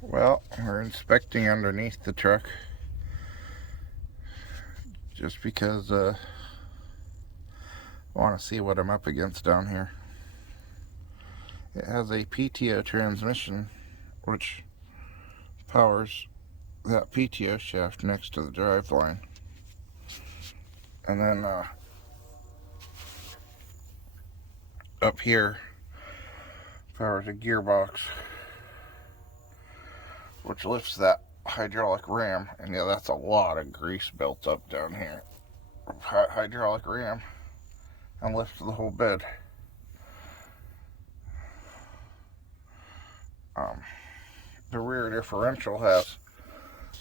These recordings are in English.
Well, we're inspecting underneath the truck just because I want to see what I'm up against down here. It has a PTO transmission which powers that PTO shaft next to the drive line. And then up here powers a gearbox which lifts that hydraulic ram. And yeah, that's a lot of grease built up down here. Hydraulic ram and lifts the whole bed. The rear differential has,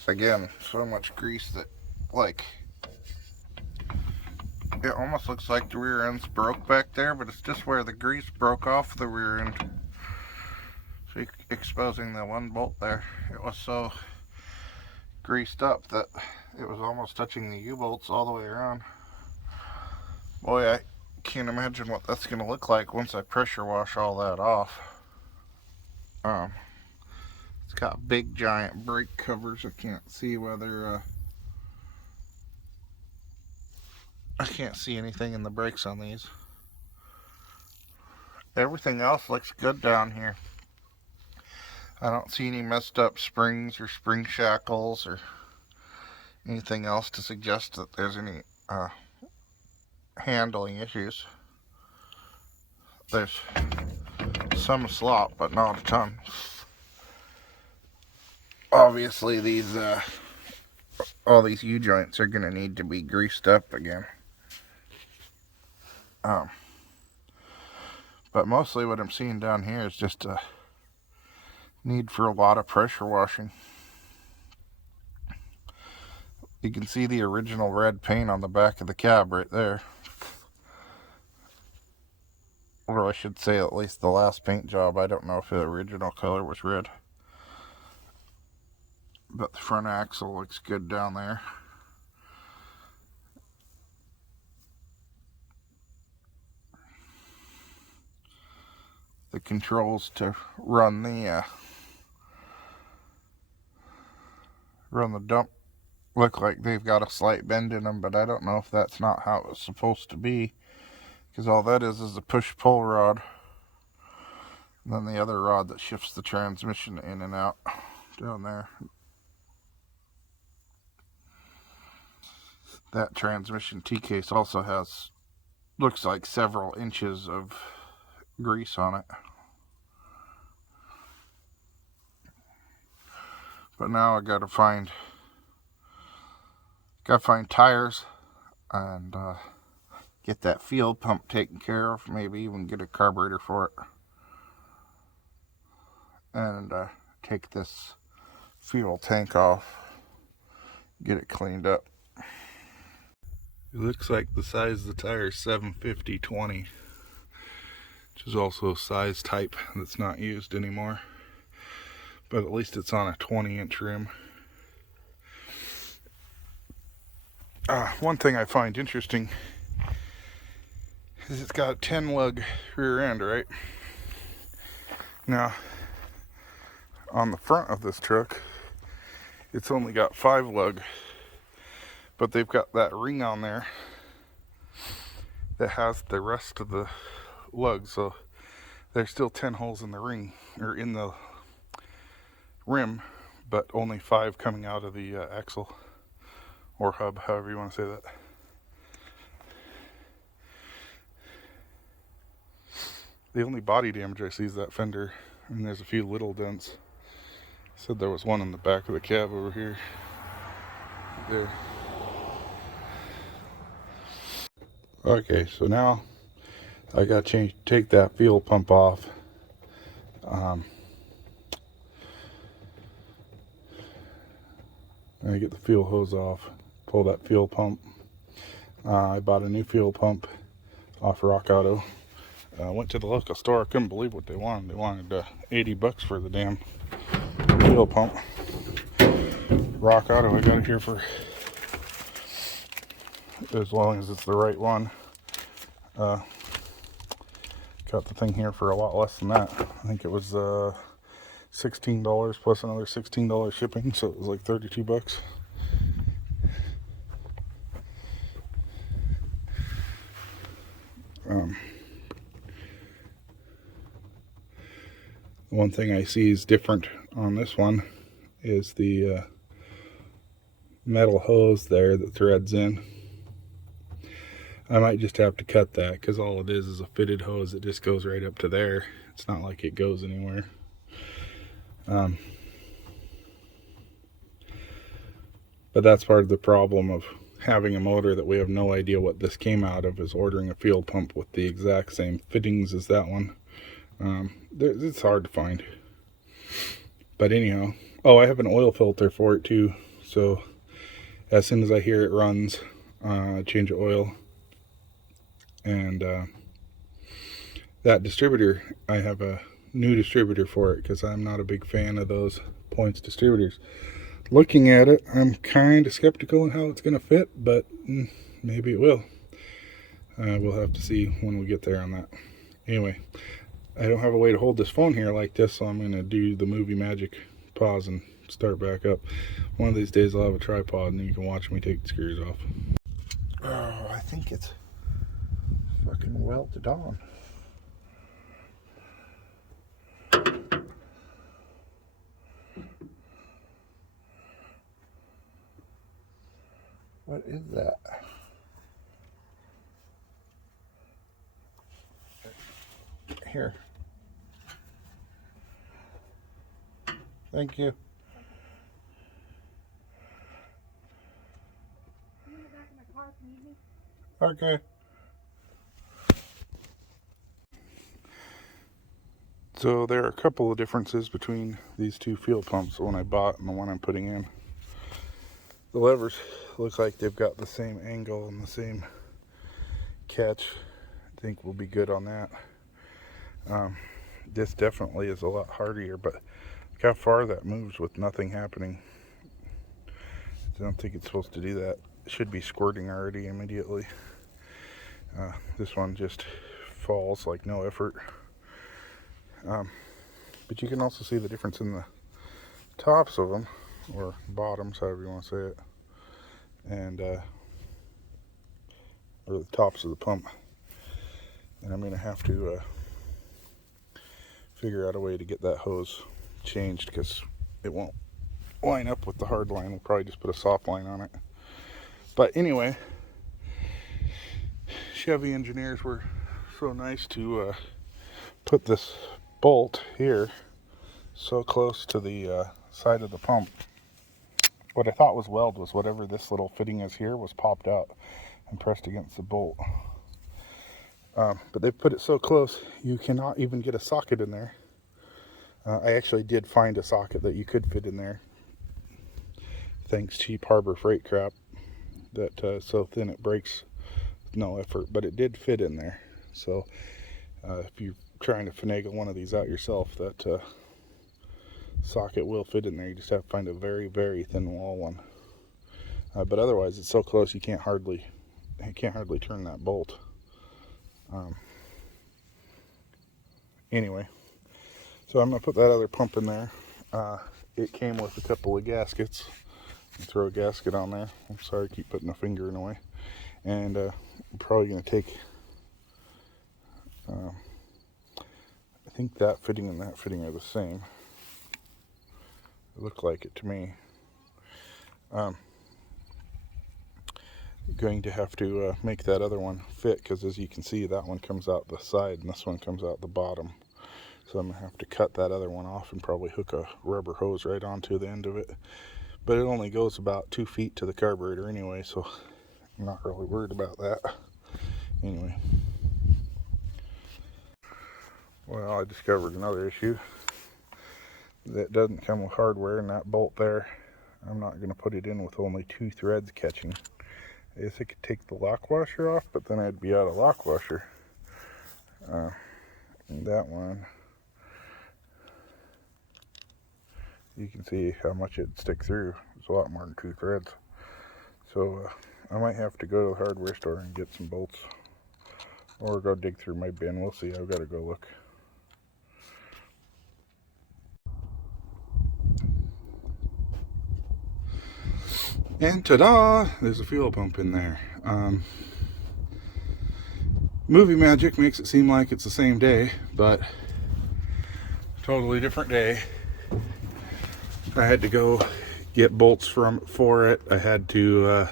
again, so much grease that, like, it almost looks like the rear end's broke back there, but it's just where the grease broke off the rear end. So exposing the one bolt there, it was so greased up that it was almost touching the U-bolts all the way around. Boy, I can't imagine what that's going to look like once I pressure wash all that off. It's got big giant brake covers. I can't see whether I can't see anything in the brakes on these. Everything else looks good down here. I don't see any messed up springs or spring shackles or anything else to suggest that there's any handling issues. There's some slop, but not a ton. Obviously, these all these U-joints are going to need to be greased up again. But mostly what I'm seeing down here is just a need for a lot of pressure washing. You can see the original red paint on the back of the cab right there. Or I should say at least the last paint job. I don't know if the original color was red. But the front axle looks good down there. The controls to run the dump look like they've got a slight bend in them, but I don't know if that's not how it was supposed to be, because all that is a push-pull rod, and then the other rod that shifts the transmission in and out down there. That transmission T-case also has, looks like, several inches of grease on it. But now I gotta find tires and get that fuel pump taken care of. Maybe even get a carburetor for it, and take this fuel tank off, get it cleaned up. It looks like the size of the tire is 750/20, which is also a size type that's not used anymore, but at least it's on a 20-inch rim. One thing I find interesting is it's got a 10-lug rear end, right? Now, on the front of this truck, it's only got 5-lug, but they've got that ring on there that has the rest of the lugs, so there's still 10 holes in the ring, or in the rim, but only 5 coming out of the axle or hub, however you want to say that. The only body damage I see is that fender, and there's a few little dents. Said there was one in the back of the cab over here. There. Okay, so now I gotta take that fuel pump off. I get the fuel hose off, pull that fuel pump. I bought a new fuel pump off Rock Auto. Went to the local store. I couldn't believe what they wanted. They wanted $80 for the damn fuel pump. Rock Auto, I got it here for, as long as it's the right one. Got the thing here for a lot less than that. I think it was $16 plus another $16 shipping, so it was like 32 bucks. One thing I see is different on this one is the metal hose there that threads in. I might just have to cut that because all it is a fitted hose that just goes right up to there. It's not like it goes anywhere. But that's part of the problem of having a motor that we have no idea what this came out of, is ordering a field pump with the exact same fittings as that one. It's hard to find. But anyhow, oh, I have an oil filter for it too, so as soon as I hear it runs, change the oil. And that distributor, I have a new distributor for it because I'm not a big fan of those points distributors. Looking at it, I'm kind of skeptical on how it's going to fit, but maybe it will. We'll have to see when we get there on that. Anyway, I don't have a way to hold this phone here like this, so I'm going to do the movie magic, pause and start back up. One of these days I'll have a tripod and you can watch me take the screws off. Oh, I think it's fucking welded on. What is that? Here. Thank you. I'm in the back of my car. Can you leave? Okay. So there are a couple of differences between these two fuel pumps, the one I bought and the one I'm putting in. The levers look like they've got the same angle and the same catch. I think we'll be good on that. This definitely is a lot hardier, but look how far that moves with nothing happening. I don't think it's supposed to do that. It should be squirting already immediately. This one just falls like no effort. But you can also see the difference in the tops of them, or bottoms, however you want to say it, and or the tops of the pump. And I'm going to have to figure out a way to get that hose changed because it won't line up with the hard line. We'll probably just put a soft line on it. But anyway, Chevy engineers were so nice to put this bolt here so close to the side of the pump. What I thought was weld was whatever this little fitting is here was popped out and pressed against the bolt. But they put it so close you cannot even get a socket in there. I actually did find a socket that you could fit in there, thanks cheap Harbor Freight crap that so thin it breaks with no effort, but it did fit in there. So if you're trying to finagle one of these out yourself, that socket will fit in there. You just have to find a very, very thin wall one. But otherwise it's so close you can't hardly turn that bolt. Anyway, so I'm going to put that other pump in there. It came with a couple of gaskets. Throw a gasket on there. I'm sorry, I keep putting a finger in the way. And I'm probably going to take, I think that fitting and that fitting are the same. It looked like it to me. Going to have to make that other one fit, because as you can see, that one comes out the side and this one comes out the bottom. So I'm going to have to cut that other one off and probably hook a rubber hose right onto the end of it. But it only goes about 2 feet to the carburetor anyway, so I'm not really worried about that. Anyway. Well, I discovered another issue. That doesn't come with hardware, and that bolt there, I'm not going to put it in with only 2 threads catching. I guess I could take the lock washer off, but then I'd be out of lock washer. And that one, you can see how much it'd stick through. It's a lot more than 2 threads. So I might have to go to the hardware store and get some bolts, or go dig through my bin. We'll see. I've got to go look. And ta-da! There's a fuel pump in there. Movie magic makes it seem like it's the same day, but totally different day. I had to go get bolts for it. I had to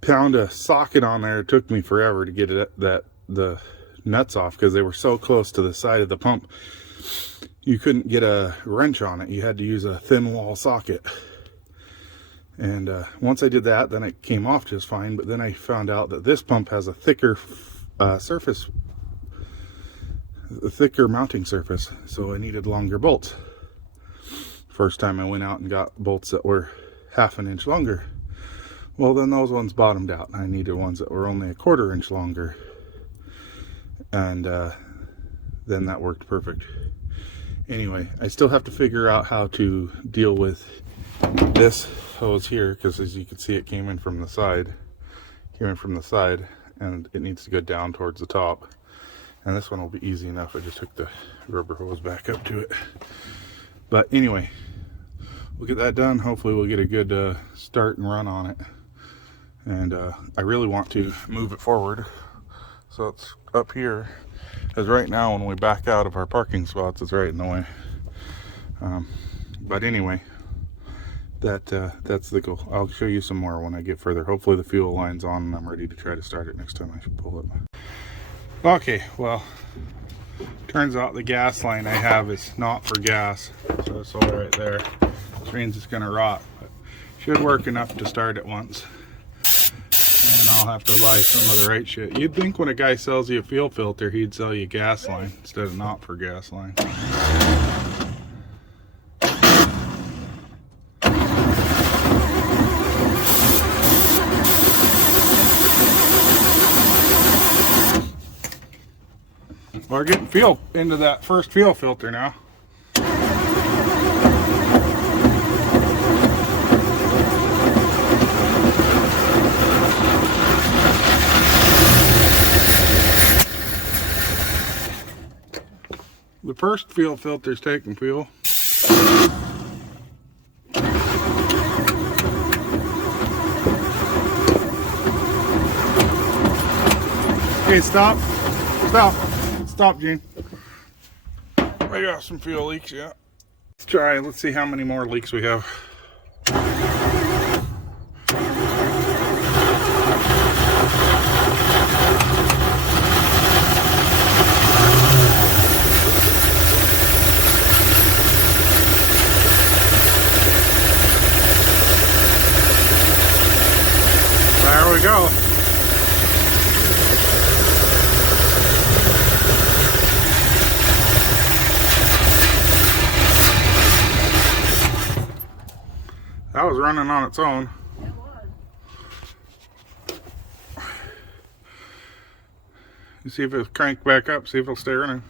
pound a socket on there. It took me forever to get the nuts off because they were so close to the side of the pump. You couldn't get a wrench on it. You had to use a thin wall socket. And once I did that, then it came off just fine. But then I found out that this pump has a thicker thicker mounting surface, so I needed longer bolts. First time I went out and got bolts that were 1/2 inch longer. Well, then those ones bottomed out. I needed ones that were only 1/4 inch longer, and then that worked perfect. Anyway, I still have to figure out how to deal with this hose here, because as you can see, it came in from the side, and it needs to go down towards the top. And this one will be easy enough. I just took the rubber hose back up to it. But anyway, we'll get that done. Hopefully we'll get a good start and run on it. And I really want to move it forward so it's up here, because right now when we back out of our parking spots, it's right in the way. But anyway, that's the goal. I'll show you some more when I get further. Hopefully the fuel line's on and I'm ready to try to start it next time I pull it. Okay, well, turns out the gas line I have is not for gas, so it's all right there, which means it's gonna rot, but should work enough to start it once. And I'll have to buy some of the right shit. You'd think when a guy sells you a fuel filter, he'd sell you gas line instead of not for gas line. We're getting fuel into that first fuel filter now. The first fuel filter's taking fuel. Okay, stop. Stop. Stop, Gene. We got some fuel leaks, yeah. Let's try, let's see how many more leaks we have. There we go. That was running on its own. It was. You see if it'll crank back up, see if it'll stay running.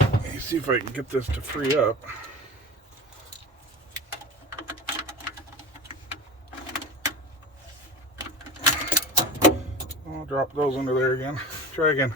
Let me see if I can get this to free up. I'll drop those under there again. Try again.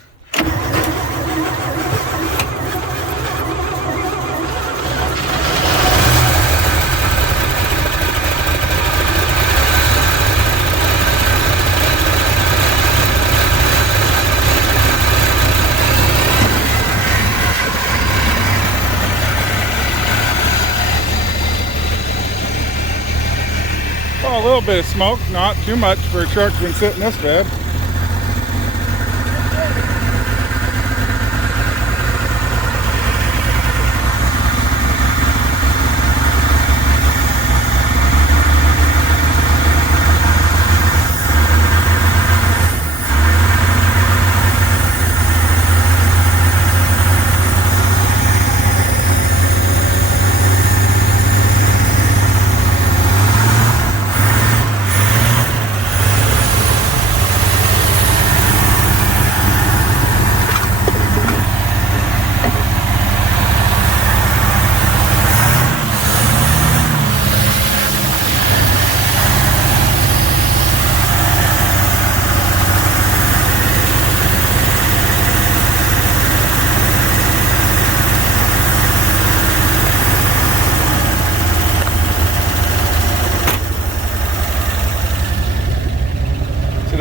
Well, a little bit of smoke, not too much for a truck that's been sitting this bad.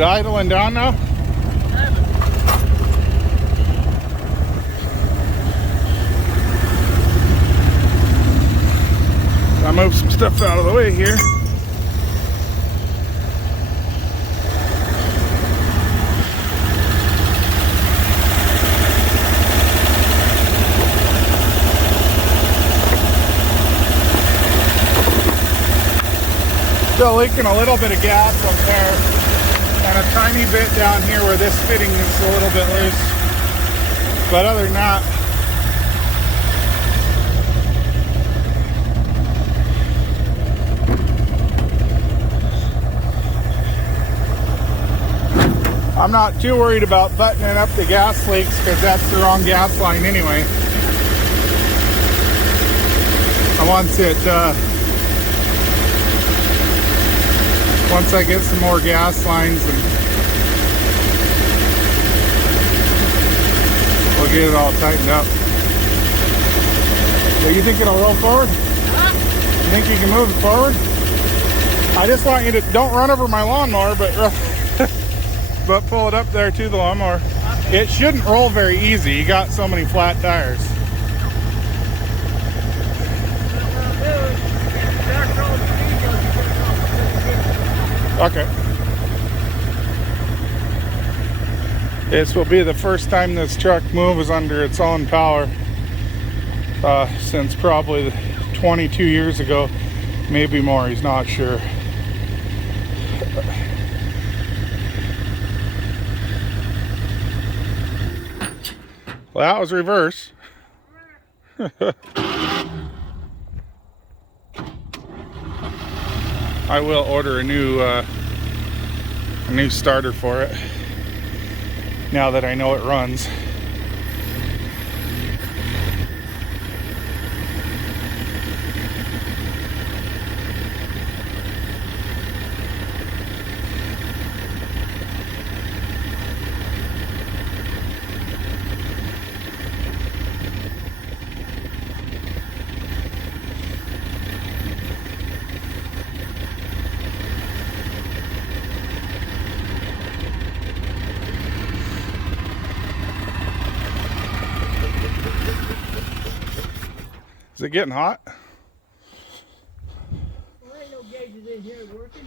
idling down now? I'll move some stuff out of the way here. Still leaking a little bit of gas up there, and a tiny bit down here where this fitting is a little bit loose. But other than that, I'm not too worried about buttoning up the gas leaks because that's the wrong gas line anyway. And once I get some more gas lines, and we'll get it all tightened up. So you think it'll roll forward? You think you can move it forward? I just want you to, don't run over my lawnmower, but pull it up there to the lawnmower. It shouldn't roll very easy. You got so many flat tires. Okay. This will be the first time this truck moves under its own power since probably 22 years ago, maybe more. He's not sure. Well, that was reverse. I will order a new starter for it now that I know it runs. Is it getting hot? Well, ain't no gauges in here working.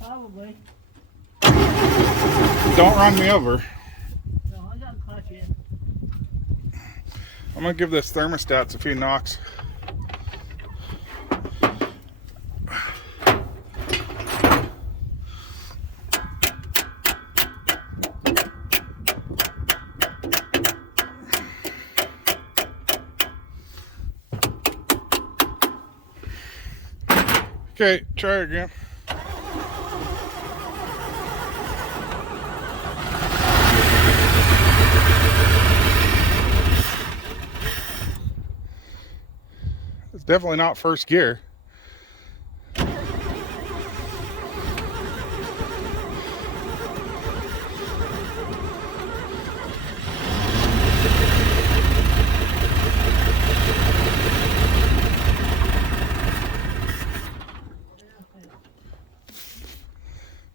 Probably. Don't run me over. No, I got a clutch in. I'm gonna give this thermostat a few knocks. Okay, try again. It's definitely not first gear.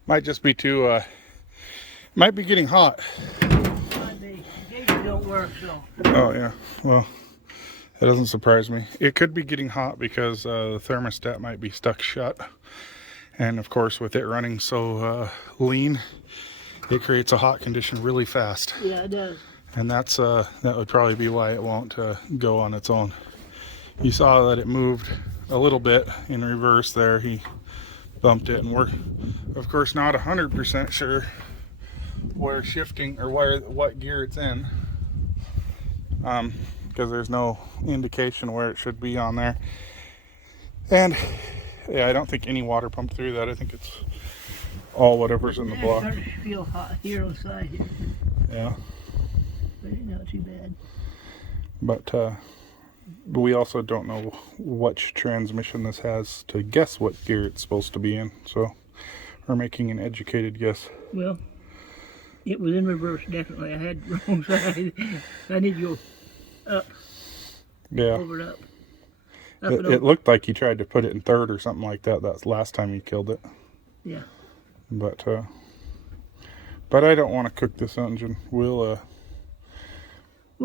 Might just be too, might be getting hot. Might be. Gauges don't work, so. Oh yeah, well, that doesn't surprise me. It could be getting hot because the thermostat might be stuck shut. And of course, with it running so lean, it creates a hot condition really fast. Yeah, it does. And that's that would probably be why it won't go on its own. You saw that it moved a little bit in reverse there. He bumped it, and we're of course not 100% sure where shifting or what gear it's in, because there's no indication where it should be on there. And yeah, I don't think any water pumped through that. I think it's all whatever's in the block. It starts to feel hot here on the side here. Yeah, But it's not too bad. but we also don't know which transmission this has to guess what gear it's supposed to be in, so we're making an educated guess. Well, it was in reverse, definitely. I had the wrong side. I need to go up, Yeah, over and up. Up it and over. looked like he tried to put it in third or something like that. That's last time he killed it. Yeah. But I don't want to cook this engine. We'll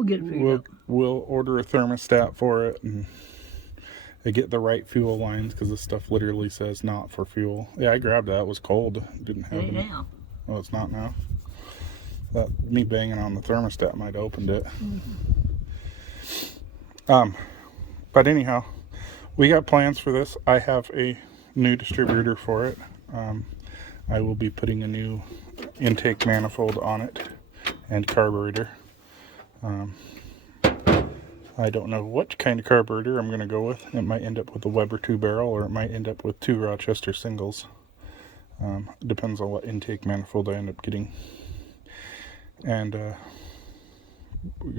get it figured out. We'll order a thermostat for it and get the right fuel lines, because this stuff literally says not for fuel. Yeah, I grabbed that. It was cold. Didn't have It ain't any. now. Oh, it's not now. That me banging on the thermostat might have opened it. But anyhow, we got plans for this. I have a new distributor for it. I will be putting a new intake manifold on it and carburetor. I don't know what kind of carburetor I'm going to go with. It might end up with a Weber 2-barrel, or it might end up with 2 Rochester singles. Depends on what intake manifold I end up getting. And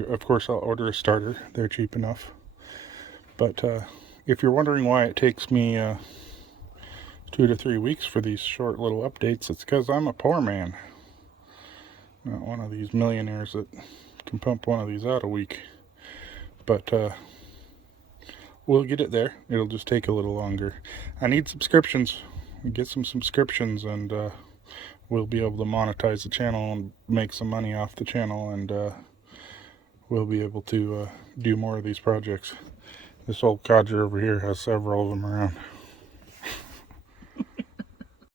of course I'll order a starter. They're cheap enough. But if you're wondering why it takes me 2 to 3 weeks for these short little updates, it's because I'm a poor man. Not one of these millionaires that can pump one of these out a week. But we'll get it there. It'll just take a little longer. I need subscriptions. Get some subscriptions, and we'll be able to monetize the channel and make some money off the channel, and we'll be able to do more of these projects. This old codger over here has several of them around.